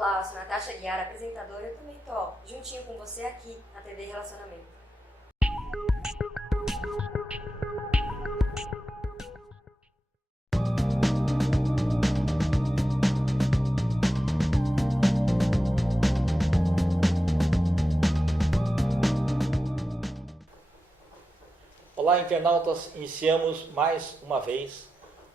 Olá, eu sou Natasha Guiara, apresentadora. Eu também tô juntinho com você aqui na TV Relacionamento. Olá, internautas, iniciamos mais uma vez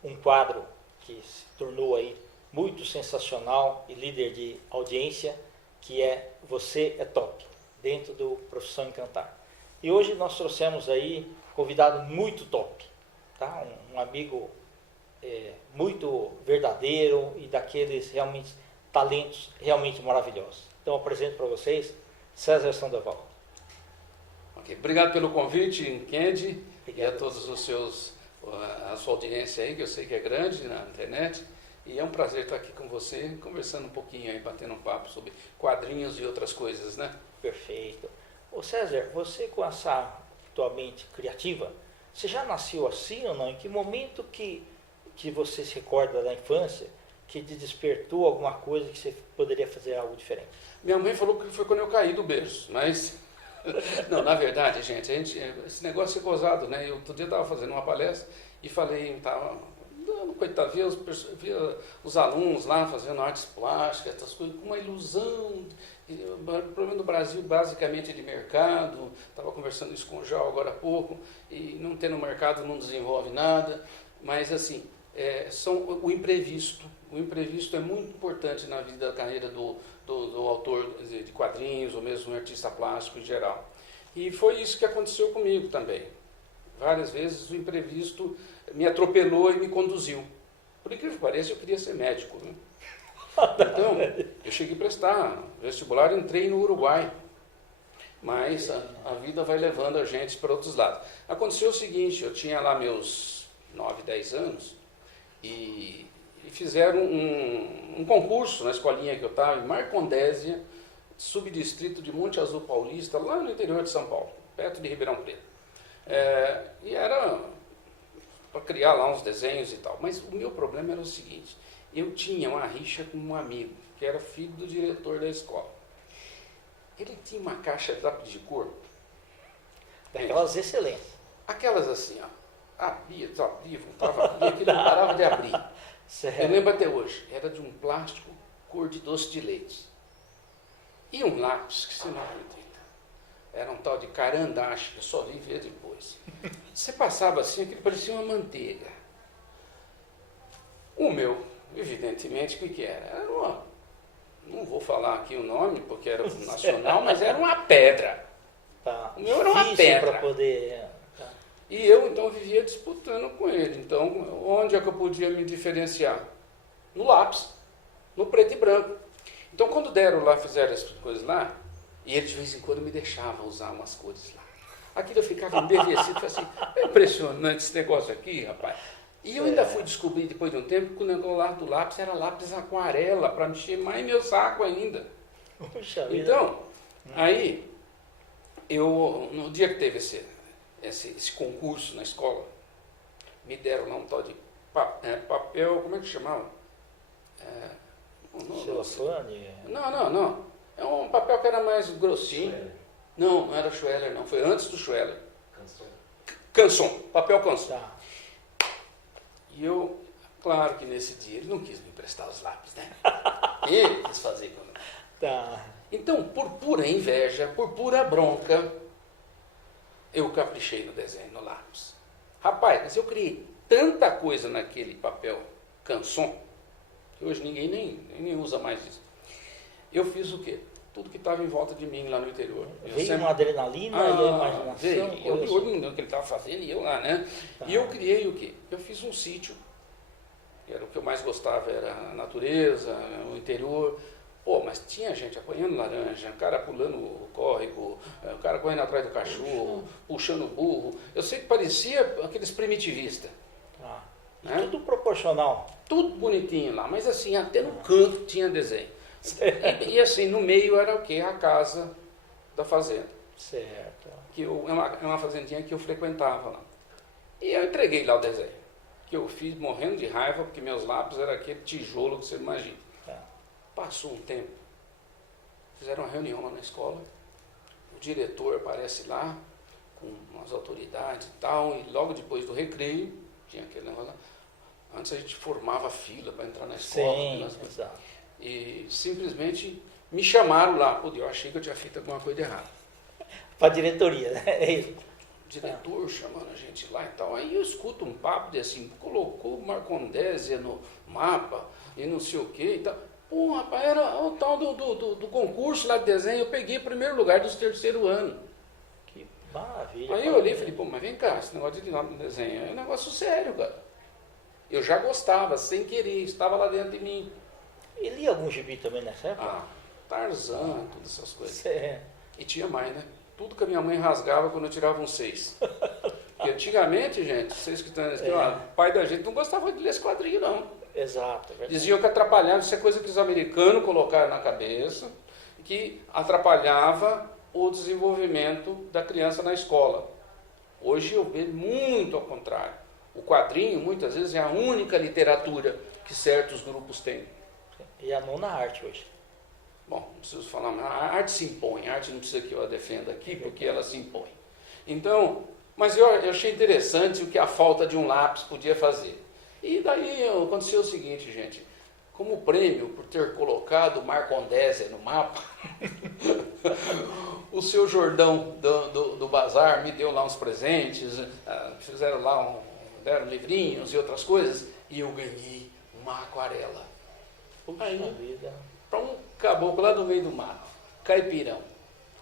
um quadro que se tornou aí muito sensacional e líder de audiência, que é Você é Top, dentro do Profissão Encantar. E hoje nós trouxemos aí um convidado muito top, tá? Um amigo muito verdadeiro e daqueles realmente talentos realmente maravilhosos. Então eu apresento para vocês César Sandoval. Okay. Obrigado pelo convite, Kendi, e a todos a sua audiência aí, que eu sei que é grande na internet. E é um prazer estar aqui com você, conversando um pouquinho aí, batendo um papo sobre quadrinhos e outras coisas, né? Perfeito. Ô César, você com essa tua mente criativa, você já nasceu assim ou não? Em que momento que você se recorda da infância que te despertou alguma coisa que você poderia fazer algo diferente? Minha mãe falou que foi quando eu caí do berço, mas... Não, na verdade, gente, esse negócio é gozado, né? Eu outro dia estava fazendo uma palestra e falei, estava dando, coitado, via os alunos lá fazendo artes plásticas, essas coisas, com uma ilusão. O problema do Brasil, basicamente, é de mercado. Estava conversando isso com o João agora há pouco, e não tendo mercado não desenvolve nada. Mas, assim, o imprevisto. O imprevisto é muito importante na vida, da carreira do autor de quadrinhos, ou mesmo um artista plástico em geral. E foi isso que aconteceu comigo também. Várias vezes o imprevisto me atropelou e me conduziu. Por incrível que pareça, eu queria ser médico, né? Então, eu cheguei a prestar vestibular e entrei no Uruguai. Mas a vida vai levando a gente para outros lados. Aconteceu o seguinte, eu tinha lá meus 9, 10 anos e fizeram um concurso na escolinha que eu estava, em Marcondésia, subdistrito de Monte Azul Paulista, lá no interior de São Paulo, perto de Ribeirão Preto. E era para criar lá uns desenhos e tal. Mas o meu problema era o seguinte, eu tinha uma rixa com um amigo, que era filho do diretor da escola. Ele tinha uma caixa de lápis de cor. Daquelas excelentes. Aquelas assim, ó. Abria, desabria, voltava, abria, aquilo não parava de abrir. Certo. Eu lembro até hoje, era de um plástico cor de doce de leite. E um lápis, que você não acredita. Era um tal de carandache, que eu só vim ver depois. Você passava assim, aquilo parecia uma manteiga. O meu, evidentemente, o que era? Era uma, não vou falar aqui o nome, porque era nacional, mas era uma pedra. Tá. O meu era uma pedra. Para poder... E eu, então, vivia disputando com ele. Então, onde é que eu podia me diferenciar? No lápis, no preto e branco. Então, quando deram lá, fizeram essas coisas lá, e ele de vez em quando me deixava usar umas cores lá. Aquilo eu ficava embevecido, assim, é impressionante esse negócio aqui, rapaz. E eu ainda fui descobrir, depois de um tempo, que o negócio lá do lápis era lápis aquarela, para mexer mais meu saco ainda. Puxa vida. Então, aí, no dia que teve esse concurso na escola, me deram lá um tal de papel, como é que chamava? Celofane? Não. É um papel que era mais grossinho. Schweller. Não era Schweller, não. Foi antes do Schweller. Canson. Papel canson. Tá. E eu, claro que nesse dia, ele não quis me emprestar os lápis, né? Ele quis fazer comigo. Tá. Então, por pura inveja, por pura bronca, eu caprichei no desenho, no lápis. Rapaz, mas eu criei tanta coisa naquele papel canson, que hoje ninguém nem usa mais isso. Eu fiz o quê? Tudo que estava em volta de mim lá no interior. Veio uma adrenalina e a imaginação. Veio. Eu vi o olho que ele estava fazendo e eu lá, né? Tá. E eu criei o quê? Eu fiz um sítio, era o que eu mais gostava, era a natureza, o interior. Pô, mas tinha gente apanhando laranja, o cara pulando o córrego, o cara correndo atrás do cachorro, puxando o burro. Eu sei que parecia aqueles primitivistas. Ah, né? Tudo proporcional. Tudo bonitinho lá, mas assim, até no canto tinha desenho. E assim, no meio era o quê? A casa da fazenda. Certo. É uma fazendinha que eu frequentava lá. E eu entreguei lá o desenho, que eu fiz morrendo de raiva, porque meus lápis eram aquele tijolo que você imagina. Tá. Passou um tempo, fizeram uma reunião lá na escola, o diretor aparece lá, com as autoridades e tal, e logo depois do recreio, tinha aquele negócio lá, antes a gente formava fila para entrar na escola. Sim, exato. E simplesmente me chamaram lá. Pô, eu achei que eu tinha feito alguma coisa errada. Para a diretoria, né? É isso. O diretor chamando a gente lá e tal. Aí eu escuto um papo de assim, colocou Marcondésia no mapa e não sei o que e tal. Pô, rapaz, era o tal do concurso lá de desenho. Eu peguei o primeiro lugar dos terceiro ano. Que maravilha. Aí eu olhei e falei, pô, mas vem cá, esse negócio de nome de desenho é um negócio sério, cara. Eu já gostava, sem querer, estava lá dentro de mim. E lia algum gibi também nessa época? Ah, Tarzan, todas essas coisas. É. E tinha mais, né? Tudo que a minha mãe rasgava quando eu tirava um 6. Porque antigamente, gente, vocês que estão aqui, ó, o pai da gente não gostava de ler esse quadrinho, não. Exato, é verdade. Diziam que atrapalhava, isso é coisa que os americanos colocaram na cabeça, que atrapalhava o desenvolvimento da criança na escola. Hoje eu vejo muito ao contrário. O quadrinho, muitas vezes, é a única literatura que certos grupos têm. E a nona arte hoje. Bom, não preciso falar, mas a arte se impõe, a arte não precisa que eu a defenda aqui, porque ela se impõe. Então, mas eu achei interessante o que a falta de um lápis podia fazer. E daí aconteceu o seguinte, gente, como prêmio por ter colocado Marcondésia no mapa, o seu Jordão do Bazar me deu lá uns presentes, fizeram lá, deram livrinhos e outras coisas, e eu ganhei uma aquarela. Puxa vida. Para um caboclo lá do meio do mato, caipirão,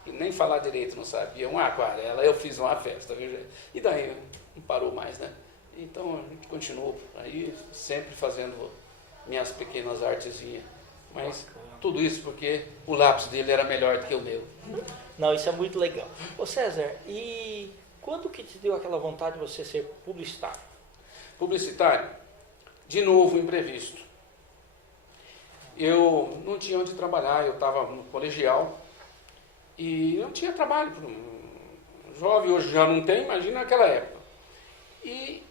que nem falar direito não sabia, uma aquarela, eu fiz uma festa, viu? E daí não parou mais, né? Então a gente continuou aí, sempre fazendo minhas pequenas artezinhas. Mas tudo isso porque o lápis dele era melhor do que o meu. Não, isso é muito legal. Ô César, e quando que te deu aquela vontade de você ser publicitário? Publicitário, de novo imprevisto. Eu não tinha onde trabalhar, eu estava no colegial e não tinha trabalho. Jovem hoje já não tem, imagina naquela época. E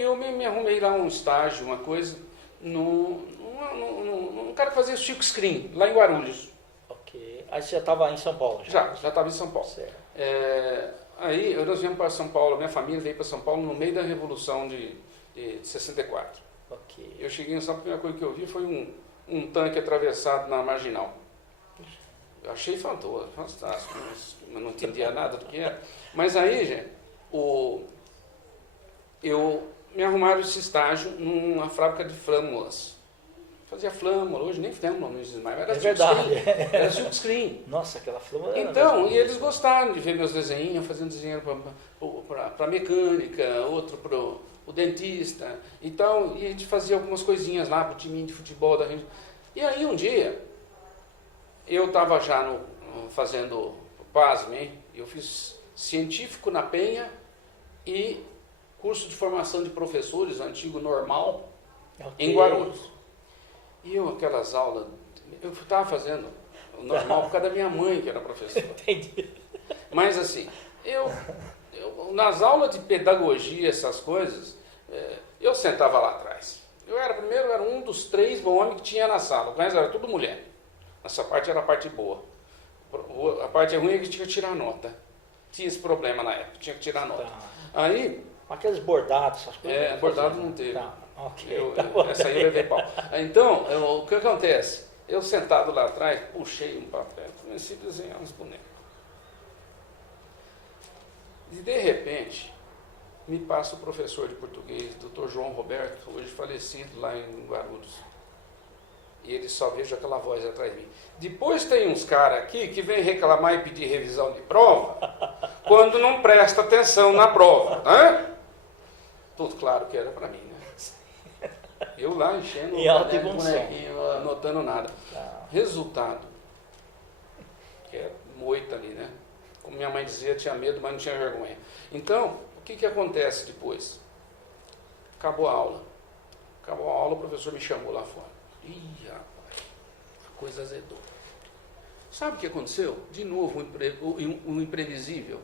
eu me arrumei lá um estágio, uma coisa, num cara que fazia silk screen, lá em Guarulhos. Ok. Aí você já estava em São Paulo? Já estava em São Paulo. Certo. Aí nós viemos para São Paulo, minha família veio para São Paulo no meio da Revolução de 64. Ok. Eu cheguei em São Paulo, a primeira coisa que eu vi foi um tanque atravessado na Marginal. Eu achei fantástico, mas não entendia nada do que era. Mas aí, gente, eu me arrumaram esse estágio numa fábrica de flâmulas. Fazia flâmula, hoje nem flâmula não existe mais, era verdade. Era silk screen. Nossa, aquela flâmula. Então, e eles gostaram de ver meus desenhos, fazendo desenho para mecânica, outro para o dentista. Então, e a gente fazia algumas coisinhas lá para o time de futebol da gente. E aí um dia, eu estava já fazendo, pasmem, eu fiz científico na Penha e curso de formação de professores, antigo normal, em Guarulhos. E eu, aquelas aulas, eu estava fazendo o normal por causa da minha mãe, que era professora. Entendi. Mas assim, eu nas aulas de pedagogia, essas coisas, eu sentava lá atrás. Eu era um dos 3 homens que tinha na sala, mas era tudo mulher. Essa parte era a parte boa. A parte ruim é que tinha que tirar nota. Tinha esse problema na época, tinha que tirar nota. Tá. Aí, Aqueles bordados, essas coisas. bordado não teve. Tá. Ok. Essa aí eu levei pau. Então, o que acontece? Eu sentado lá atrás, puxei um papel, comecei a desenhar uns bonecos. E de repente, me passa o professor de português, Dr. João Roberto, hoje falecido lá em Guarulhos. E ele só vejo aquela voz atrás de mim. Depois tem uns caras aqui que vem reclamar e pedir revisão de prova quando não presta atenção na prova. Né? Tudo claro que era para mim, né? Eu lá enchendo o caderno, bonequinho, anotando nada. Resultado, que é moita ali, né? Como minha mãe dizia, tinha medo, mas não tinha vergonha. Então, o que acontece depois? Acabou a aula. O professor me chamou lá fora. Ih, rapaz, a coisa azedou. Sabe o que aconteceu? De novo, o imprevisível.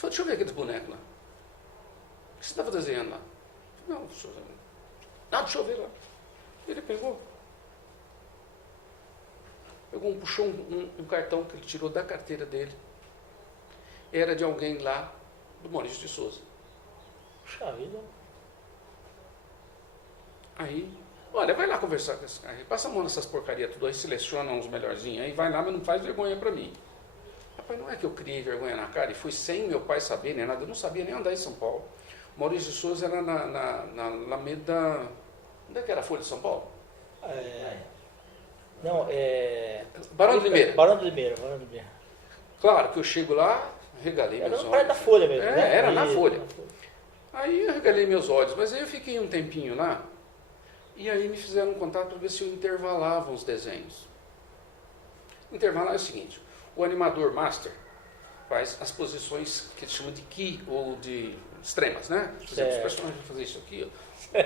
Deixa eu ver aqueles bonecos lá. O que você estava desenhando lá? Não, deixa eu ver lá. Ele pegou puxou um cartão que ele tirou da carteira dele. Era de alguém lá do Maurício de Souza. Puxa vida. Aí, olha, vai lá conversar com esse cara. Passa a mão nessas porcarias tudo aí, seleciona uns melhorzinhos aí, vai lá, mas não faz vergonha pra mim. Rapaz, não é que eu criei vergonha na cara e fui sem meu pai saber nem nada. Eu não sabia nem andar em São Paulo. Maurício de Souza era na Alameda. Onde é que era a Folha de São Paulo? Não, Barão de Limeira. Barão de Limeira. Claro que eu chego lá, regalei Era meus no olhos. pai da Folha mesmo, né? Era na Aí, Folha. Aí eu regalei meus olhos, mas aí eu fiquei um tempinho lá, e aí me fizeram um contato para ver se eu intervalava os desenhos. Intervalar é o seguinte, o animador master faz as posições que eles chamam de key ou de extremas, né? Por exemplo, os personagens vão fazer isso aqui, ó.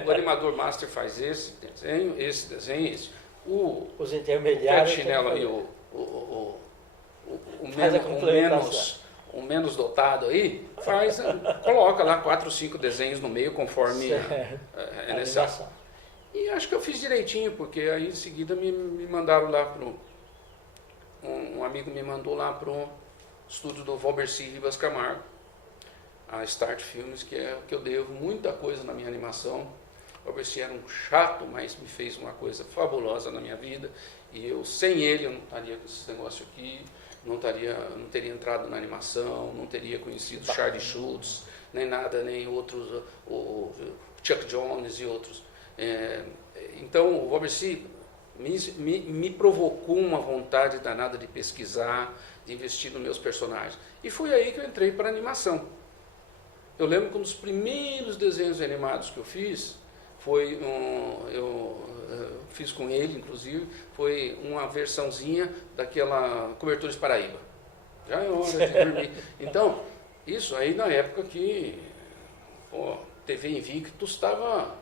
O animador master faz esse desenho, esse. Os O intermediários. pé de chinelo aí, o menos dotado aí, coloca lá 4 ou 5 desenhos no meio conforme é necessário. E acho que eu fiz direitinho, porque aí em seguida me mandaram lá um amigo me mandou lá pro estúdio do Valbercy Ribas Camargo, a Start Filmes, que é o que eu devo muita coisa na minha animação. O Valbercy era um chato, mas me fez uma coisa fabulosa na minha vida, e eu sem ele eu não estaria com esse negócio aqui, não teria entrado na animação, não teria conhecido Charlie Schultz, nem nada, nem outros, o Chuck Jones e outros. Então o Valbercy me provocou uma vontade danada de pesquisar, de investir nos meus personagens. E foi aí que eu entrei para a animação. Eu lembro que um dos primeiros desenhos animados que eu fiz, eu fiz com ele, inclusive, foi uma versãozinha daquela Cobertores Paraíba. Já é hora de dormir. Então, isso aí na época que TV Invictus estava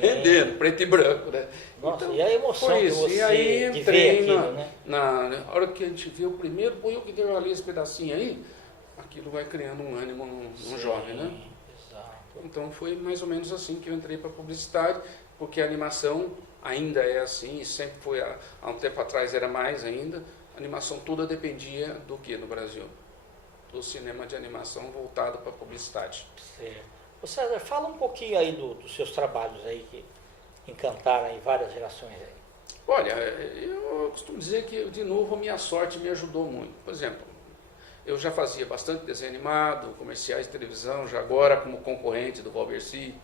rendendo, preto e branco, né? Nossa, então, e a emoção foi que isso. você E aí de entrei ver aquilo, né? na hora que a gente vê o primeiro, eu que deu ali esse pedacinho aí, aquilo vai criando um ânimo num jovem, né? Exato. Então foi mais ou menos assim que eu entrei para a publicidade, porque a animação ainda é assim, e sempre foi, há um tempo atrás era mais ainda, a animação toda dependia do que no Brasil? Do cinema de animação voltado para a publicidade. Certo. Ô César, fala um pouquinho aí dos seus trabalhos aí que encantaram aí várias gerações aí. Olha, eu costumo dizer que, de novo, a minha sorte me ajudou muito. Por exemplo, eu já fazia bastante desenho animado, comerciais de televisão, já agora como concorrente do Valbercy,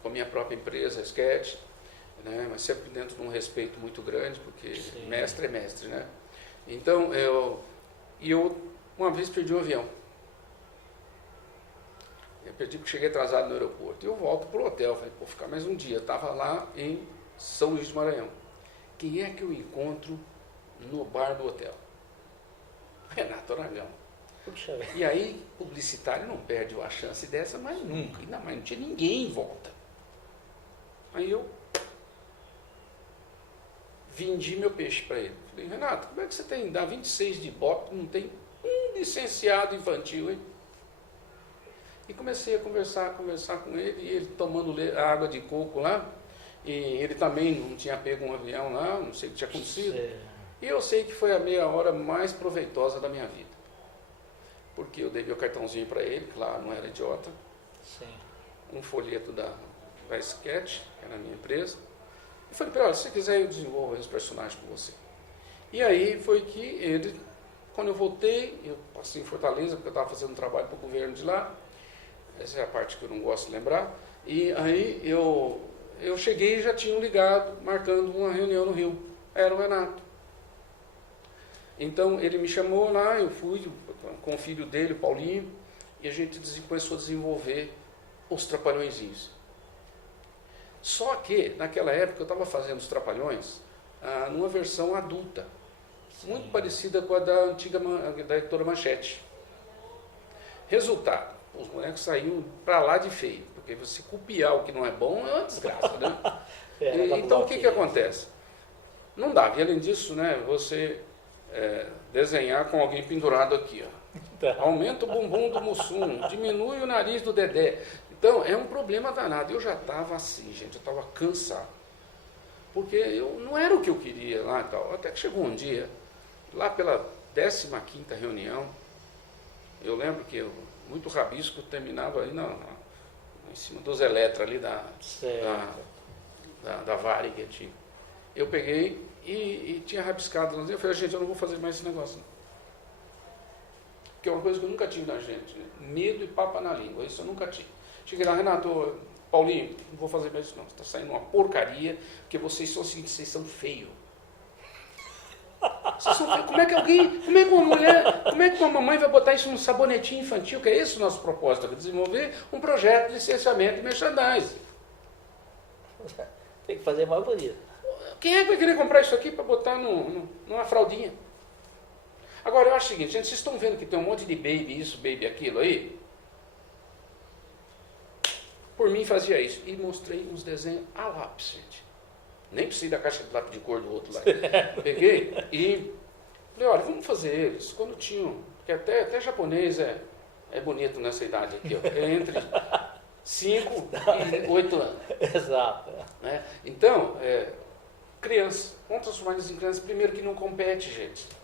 com a minha própria empresa, Sketch, né, mas sempre dentro de um respeito muito grande, porque sim, mestre é mestre, né? Então, eu uma vez perdi um avião. Eu perdi porque cheguei atrasado no aeroporto. E eu volto para o hotel, falei, vou ficar mais um dia. Eu estava lá em São Luís de Maranhão. Quem é que eu encontro no bar do hotel? Renato Aragão. Puxa. E aí, publicitário não perde uma chance dessa, mas nunca. Ainda mais, não tinha ninguém em volta. Aí eu vendi meu peixe para ele. Falei, Renato, como é que você tem? Dá 26 de Ibope, não tem um licenciado infantil, hein? E comecei a conversar com ele, e ele tomando a água de coco lá, e ele também não tinha pego um avião lá, não sei o que tinha acontecido. E eu sei que foi a meia hora mais proveitosa da minha vida. Porque eu dei meu cartãozinho para ele, claro, não era idiota. Sim. Um folheto da Sketch, que era a minha empresa. E falei para ele, se você quiser eu desenvolvo os personagens com você. E aí foi que ele, quando eu voltei, eu passei em Fortaleza, porque eu estava fazendo um trabalho para o governo de lá. Essa é a parte que eu não gosto de lembrar. E aí eu cheguei e já tinham ligado, marcando uma reunião no Rio. Era o Renato. Então ele me chamou lá, eu fui com o filho dele, o Paulinho, e a gente começou a desenvolver os Trapalhõezinhos. Só que, naquela época, eu estava fazendo os Trapalhões numa versão adulta, muito parecida com a da antiga da editora Manchete. Resultado, os bonecos saíam para lá de feio, porque você copiar o que não é bom é uma desgraça, né? Então o que acontece? Não dava, e além disso, né, você desenhar com alguém pendurado aqui, ó. Aumenta o bumbum do Mussum, diminui o nariz do Dedé. Então é um problema danado. Eu já estava assim, gente, eu estava cansado. porque não era o que eu queria lá e tal. Até que chegou um dia, lá pela 15ª reunião, eu lembro que muito rabisco terminava aí em cima dos eletros ali da Varig antiga. Eu peguei e tinha rabiscado. Eu falei, gente, eu não vou fazer mais esse negócio. Não. Que é uma coisa que eu nunca tive na gente, né? Medo e papa na língua, isso eu nunca tive. Cheguei lá, Renato, Paulinho, não vou fazer mais isso não, está saindo uma porcaria, porque vocês são assim, vocês são feios. Vocês são feios. Como é que uma mulher, como é que uma mamãe vai botar isso num sabonetinho infantil, que é esse o nosso propósito, desenvolver um projeto de licenciamento e merchandising. Tem que fazer mais bonito. Quem é que vai querer comprar isso aqui para botar numa fraldinha? Agora, eu acho o seguinte, gente, vocês estão vendo que tem um monte de baby isso, baby aquilo aí? Por mim fazia isso. E mostrei uns desenhos a lápis, gente. Nem precisei da caixa de lápis de cor do outro lá. Peguei e falei, olha, vamos fazer eles. Quando tinham, porque até japonês é bonito nessa idade aqui, ó, é entre 5 e 8 anos. Exato. Né? Então, criança, vamos transformar eles em crianças, primeiro que não compete, gente.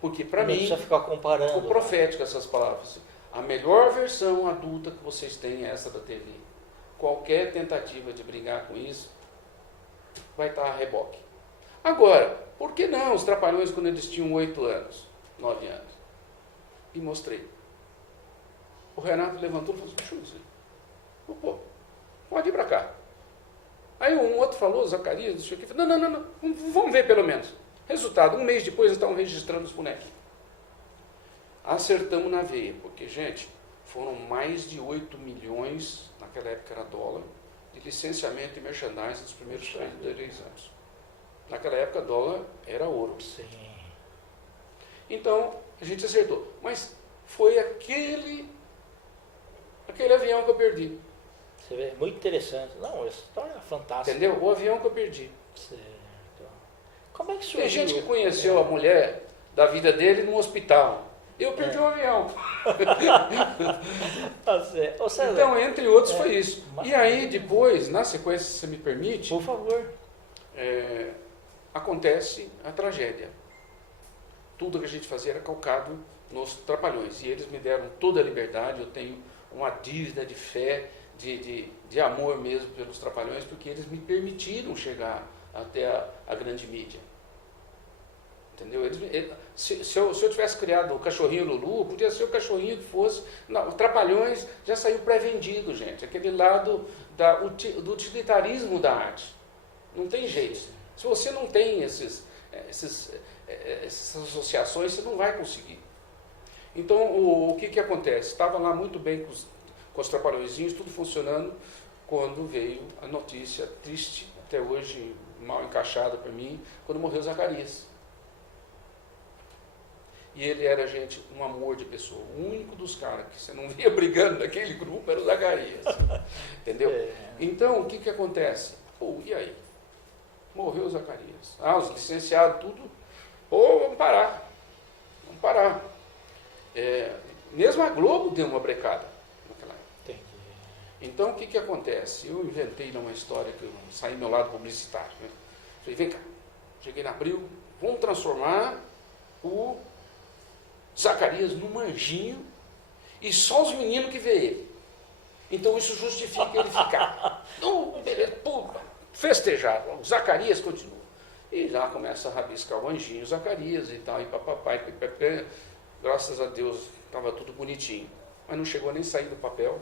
Porque para mim, precisa ficar comparando, ficou profético essas palavras. A melhor versão adulta que vocês têm é essa da TV. Qualquer tentativa de brigar com isso vai estar a reboque. Agora, por que não os Trapalhões quando eles tinham 8 anos, 9 anos? E mostrei. O Renato levantou e falou, deixa eu ver. Pô, pode ir para cá. Aí um outro falou, Zacarias, não sei o que. Não, vamos ver pelo menos. Resultado, um mês depois, estavam registrando os bonequinhos. Acertamos na veia, porque, gente, foram mais de 8 milhões, naquela época era dólar, de licenciamento e merchandising nos primeiros 3 anos. Naquela época, dólar era ouro. Sim. Então, a gente acertou. Mas foi aquele avião que eu perdi. Você vê, muito interessante. Não, essa história é fantástica. Entendeu? O avião que eu perdi. Certo. Como é que surgiu? Tem gente que conheceu a mulher da vida dele num hospital. Eu perdi o avião. Então, entre outros, foi isso. E aí, depois, na sequência, se você me permite, por favor, acontece a tragédia. Tudo que a gente fazia era calcado nos Trapalhões. E eles me deram toda a liberdade. Eu tenho uma dívida de fé, de amor mesmo pelos Trapalhões, porque eles me permitiram chegar até a grande mídia. Entendeu? Se eu tivesse criado o cachorrinho Lulu, podia ser o cachorrinho que fosse. Não, o Trapalhões já saiu pré-vendido, gente. Aquele lado do utilitarismo da arte. Não tem jeito. Se você não tem essas associações, você não vai conseguir. Então, o que acontece? Estava lá muito bem com os Trapalhõezinhos, tudo funcionando, quando veio a notícia triste, até hoje mal encaixada para mim, quando morreu Zacarias. E ele era, gente, um amor de pessoa. O único dos caras que você não via brigando naquele grupo era o Zacarias. Entendeu? Então, o que acontece? Pô, e aí? Morreu o Zacarias. Os licenciados, tudo. Pô, vamos parar. Vamos parar. Mesmo a Globo deu uma brecada naquela época. Então, o que acontece? Eu inventei uma história que eu saí do meu lado publicitário. Né? Falei, vem cá. Cheguei na Abril, vamos transformar o Zacarias num anjinho e só os meninos que vê ele. Então isso justifica ele ficar. Beleza, festejar. O Zacarias continua. E lá começa a rabiscar o anjinho, o Zacarias e tal, e papai, graças a Deus estava tudo bonitinho. Mas não chegou a nem sair do papel,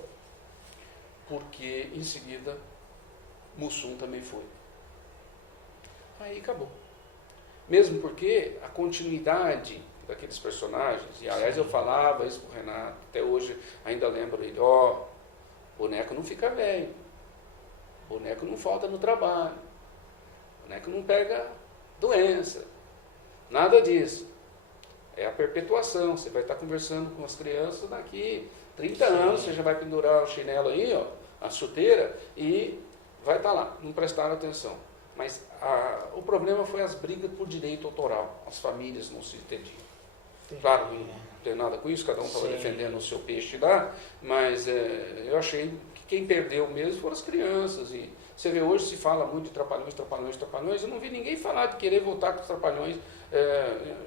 porque em seguida Mussum também foi. Aí acabou. Mesmo porque a continuidade daqueles personagens, e aliás eu falava isso com o Renato, até hoje ainda lembro ele, boneco não fica velho, boneco não falta no trabalho, boneco não pega doença, nada disso. É a perpetuação, você vai estar conversando com as crianças daqui 30 anos, você já vai pendurar o chinelo aí, a chuteira, e vai estar lá, não prestaram atenção. Mas o problema foi as brigas por direito autoral, as famílias não se entendiam. Claro, não tem nada com isso, cada um estava defendendo o seu peixe lá, mas eu achei que quem perdeu mesmo foram as crianças, e Você vê, hoje se fala muito de Trapalhões, Trapalhões, Trapalhões. Eu não vi ninguém falar de querer voltar com os Trapalhões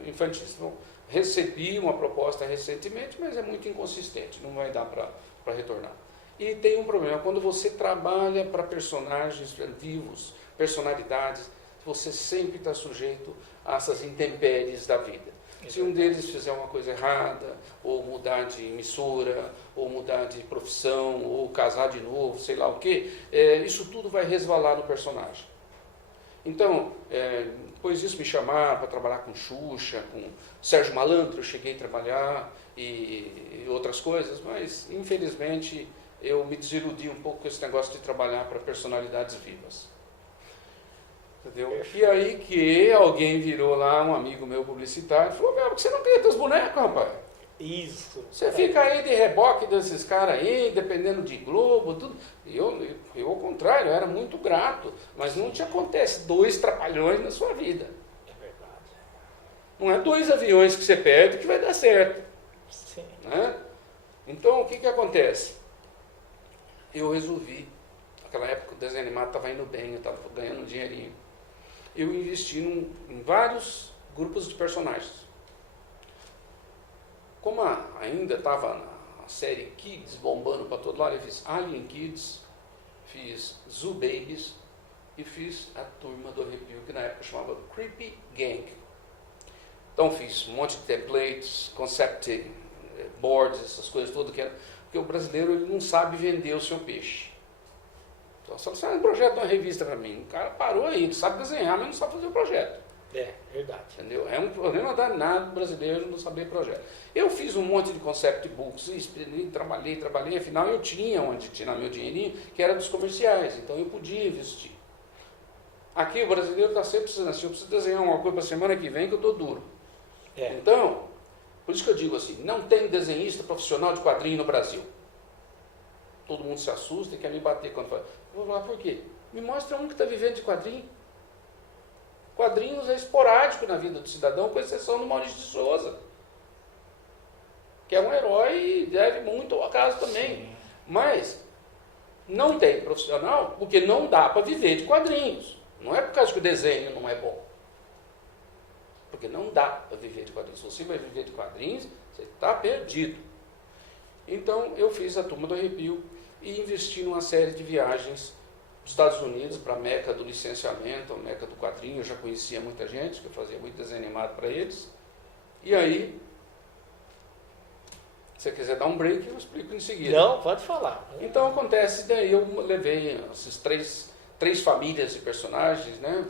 infantis. Então, recebi uma proposta recentemente, mas é muito inconsistente, não vai dar para retornar. E tem um problema, quando você trabalha para personagens vivos, personalidades, você sempre está sujeito a essas intempéries da vida. Se um deles fizer uma coisa errada, ou mudar de emissora, ou mudar de profissão, ou casar de novo, sei lá o quê, isso tudo vai resvalar no personagem. Então, depois disso me chamaram para trabalhar com Xuxa, com Sérgio Malandro, eu cheguei a trabalhar e outras coisas, mas infelizmente eu me desiludi um pouco com esse negócio de trabalhar para personalidades vivas. Entendeu? E aí que alguém virou lá, um amigo meu publicitário, e falou, por que você não cria teus bonecos, rapaz? Isso. Você fica aí de reboque desses caras aí, dependendo de Globo, tudo. E eu, ao contrário, eu era muito grato, mas não te acontece 2 trapalhões na sua vida. É verdade. Não é 2 aviões que você perde que vai dar certo. Sim. Né? Então, o que acontece? Eu resolvi, naquela época o desenho animado estava indo bem, eu estava ganhando um dinheirinho. Eu investi em vários grupos de personagens. Como ainda estava na série Kids bombando para todo lado, eu fiz Alien Kids, fiz Zoo Babies e fiz a Turma do Arrepio, que na época chamava Creepy Gang. Então fiz um monte de templates, concept boards, essas coisas todas, porque o brasileiro ele não sabe vender o seu peixe. Então, só sai um projeto de uma revista para mim. O cara parou aí, ele sabe desenhar, mas não sabe fazer o projeto. É, verdade. Entendeu? É um problema danado brasileiro não saber projeto. Eu fiz um monte de concept books, trabalhei, afinal eu tinha onde tirar meu dinheirinho, que era dos comerciais, então eu podia investir. Aqui o brasileiro está sempre precisando assim, eu preciso desenhar uma coisa para a semana que vem que eu estou duro. Então, por isso que eu digo assim, não tem desenhista profissional de quadrinho no Brasil. Todo mundo se assusta e quer me bater quando fala. Eu vou falar, por quê? Me mostra um que está vivendo de quadrinho. Quadrinhos é esporádico na vida do cidadão, com exceção do Maurício de Souza, que é um herói e deve muito ao acaso também. Sim. Mas não tem profissional porque não dá para viver de quadrinhos. Não é por causa que o desenho não é bom. Porque não dá para viver de quadrinhos. Se você vai viver de quadrinhos, você está perdido. Então eu fiz a Turma do Arrepio e investi numa série de viagens dos Estados Unidos para a Meca do licenciamento, a Meca do quadrinho. Eu já conhecia muita gente, que eu fazia muito desenho animado para eles. E aí, se você quiser dar um break, eu explico em seguida. Não, pode falar. Então acontece, daí eu levei essas três famílias de personagens, né?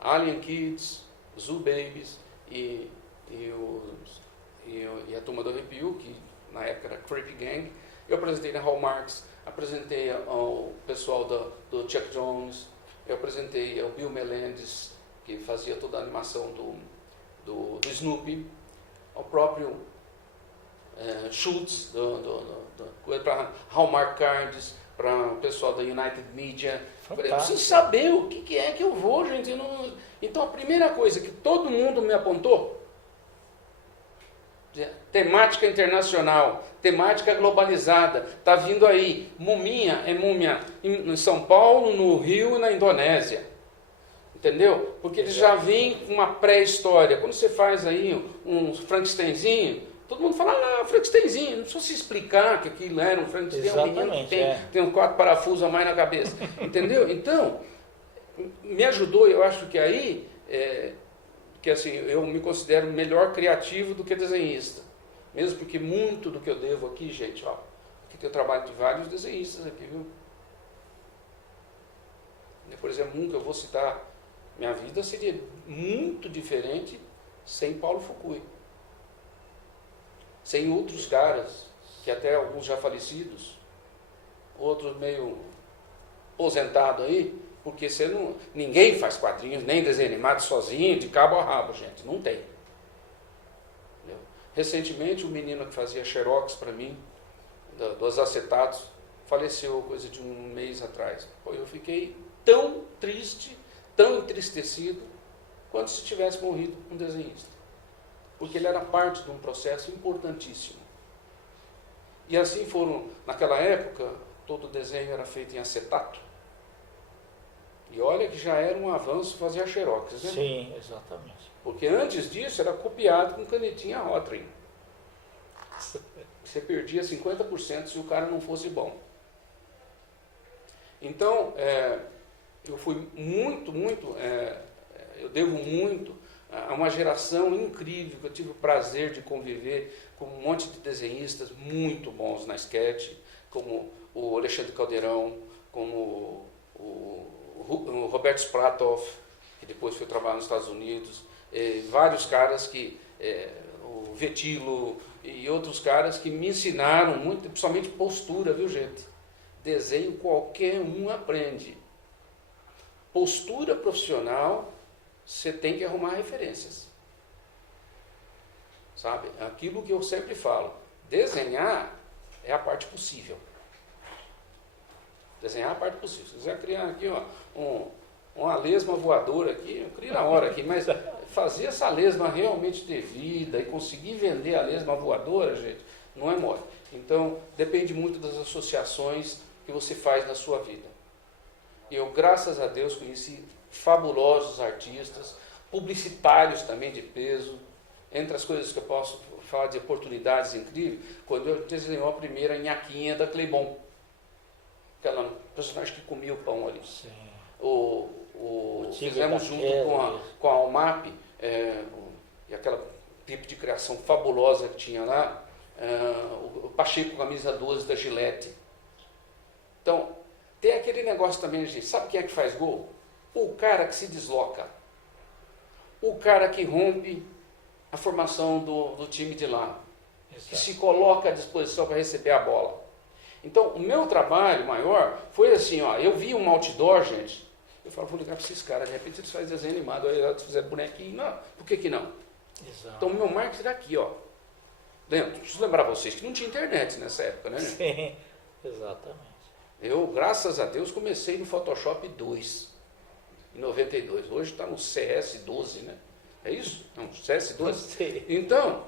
Alien Kids, Zoo Babies e a Turma do Arrepio, que na época era Creepy Gang. Eu apresentei na Hallmarks, apresentei ao pessoal do Chuck Jones, eu apresentei ao Bill Melendez, que fazia toda a animação do Snoopy, ao próprio Schultz, para Hallmark Cards, para o pessoal da United Media. Eu preciso saber o que é que eu vou, gente. Então a primeira coisa que todo mundo me apontou, temática internacional, temática globalizada, está vindo aí, múmia em São Paulo, no Rio e na Indonésia. Entendeu? Porque eles já vêm com uma pré-história. Quando você faz aí um Frankensteinzinho, todo mundo fala, Frankensteinzinho, não precisa se explicar que aquilo era um Frankenstein, um menino que tem 4 parafusos a mais na cabeça. Entendeu? Então, me ajudou, eu acho que aí, que assim, eu me considero melhor criativo do que desenhista. Mesmo porque muito do que eu devo aqui, gente, ó, aqui tem o trabalho de vários desenhistas aqui, viu? Por exemplo, um que eu vou citar, minha vida seria muito diferente sem Paulo Fukui. Sem outros caras, que até alguns já falecidos, outros meio aposentados aí, porque ninguém faz quadrinhos, nem desenho animado sozinho, de cabo a rabo, gente, não tem. Entendeu? Recentemente, um menino que fazia xerox para mim, dos acetatos, faleceu coisa de um mês atrás. Pô, eu fiquei tão triste, tão entristecido, quanto se tivesse morrido um desenhista. Porque ele era parte de um processo importantíssimo. E assim foram, naquela época, todo o desenho era feito em acetato. E olha que já era um avanço fazer a xerox, né? Sim, exatamente. Porque antes disso era copiado com canetinha Rotring. Você perdia 50% se o cara não fosse bom. Então, eu fui eu devo muito a uma geração incrível, que eu tive o prazer de conviver com um monte de desenhistas muito bons na sketch, como o Alexandre Caldeirão, como o Roberto Spratoff, que depois foi trabalhar nos Estados Unidos, vários caras o Vetilo e outros caras que me ensinaram muito, principalmente postura, viu gente? Desenho qualquer um aprende. Postura profissional, você tem que arrumar referências. Sabe? Aquilo que eu sempre falo, desenhar é a parte possível. Desenhar é a parte possível. Se quiser criar aqui uma lesma voadora aqui, eu crio na hora aqui, mas fazer essa lesma realmente ter vida e conseguir vender a lesma voadora, gente, não é mole. Então, depende muito das associações que você faz na sua vida. Eu, graças a Deus, conheci fabulosos artistas, publicitários também de peso. Entre as coisas que eu posso falar de oportunidades incríveis, quando eu desenhei a primeira nhaquinha da Cleibon, aquela personagem que comia o pão ali. Sim. Fizemos junto com a Almap, e aquela tipo de criação fabulosa que tinha lá, o Pacheco camisa 12 da Gillette. Então, tem aquele negócio também, gente, sabe quem é que faz gol? O cara que se desloca, o cara que rompe a formação do time de lá, Exato. que se coloca à disposição para receber a bola. Então, o meu trabalho maior foi assim, eu vi um outdoor, gente, eu falo, vou ligar para esses caras, de repente eles fazem desenho animado, aí eles fizeram bonequinho, não, por que não? Exato. Então, o meu marketing era aqui, preciso lembrar vocês que não tinha internet nessa época, né? Sim, exatamente. Eu, graças a Deus, comecei no Photoshop 2, em 92, hoje está no CS12, né? É isso? Não, CS12? Sim. Então,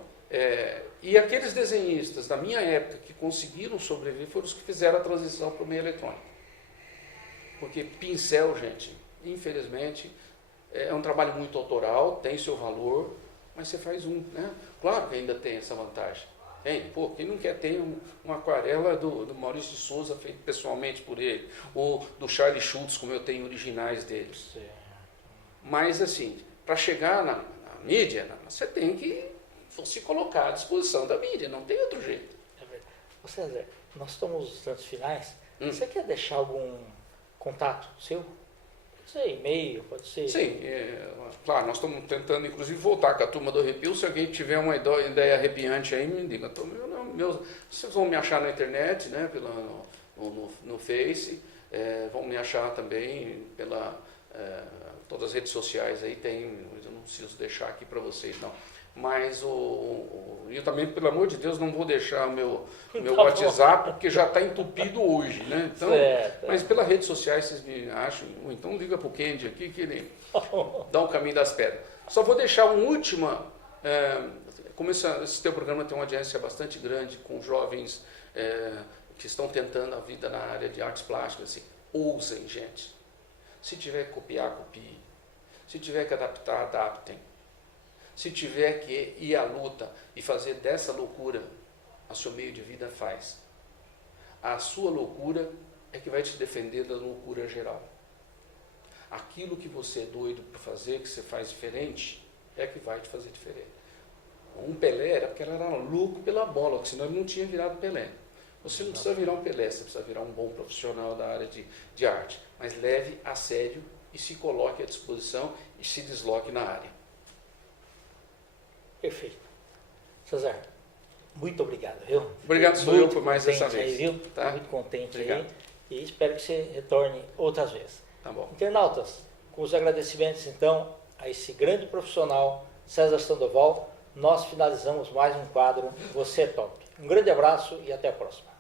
e aqueles desenhistas da minha época que conseguiram sobreviver foram os que fizeram a transição para o meio eletrônico. Porque pincel, gente, infelizmente, é um trabalho muito autoral, tem seu valor, mas você faz né? Claro que ainda tem essa vantagem. Tem, quem não quer ter uma aquarela do Maurício de Souza, feito pessoalmente por ele, ou do Charlie Schultz, como eu tenho originais deles. Sim. Mas, assim, para chegar na mídia, você tem que se colocar à disposição da mídia, não tem outro jeito. É verdade. César, nós estamos nos instantes finais. Você quer deixar algum contato seu? Pode ser e-mail, pode ser... Sim, claro, nós estamos tentando, inclusive, voltar com a turma do Arrepio. Se alguém tiver uma ideia arrepiante aí, me diga. Vocês vão me achar na internet, né, no Face, vão me achar também todas as redes sociais aí, eu não preciso deixar aqui para vocês, não. Mas eu também, pelo amor de Deus, não vou deixar o meu WhatsApp, porque já está entupido hoje, né? Então, mas pelas redes sociais vocês me acham, ou então liga para o Kendi aqui, que ele dá o caminho das pedras. Só vou deixar uma última, como esse teu programa tem uma audiência bastante grande, com jovens que estão tentando a vida na área de artes plásticas, assim, ousem, gente. Se tiver que copiar, copie. Se tiver que adaptar, adaptem. Se tiver que ir à luta e fazer dessa loucura a seu meio de vida, faz. A sua loucura é que vai te defender da loucura geral. Aquilo que você é doido por fazer, que você faz diferente, é que vai te fazer diferente. Um Pelé era porque ele era louco pela bola, porque senão ele não tinha virado Pelé. Você não precisa virar um Pelé, você precisa virar um bom profissional da área de arte. Mas leve a sério e se coloque à disposição e se desloque na área. Perfeito. César, muito obrigado, viu? Obrigado, sou eu por mais essa Aí, vez. viu? Tá? Muito contente Obrigado. aí. E espero que você retorne outras vezes. Tá bom. Internautas, com os agradecimentos, então, a esse grande profissional, César Sandoval, nós finalizamos mais um quadro Você é Top. Um grande abraço e até a próxima.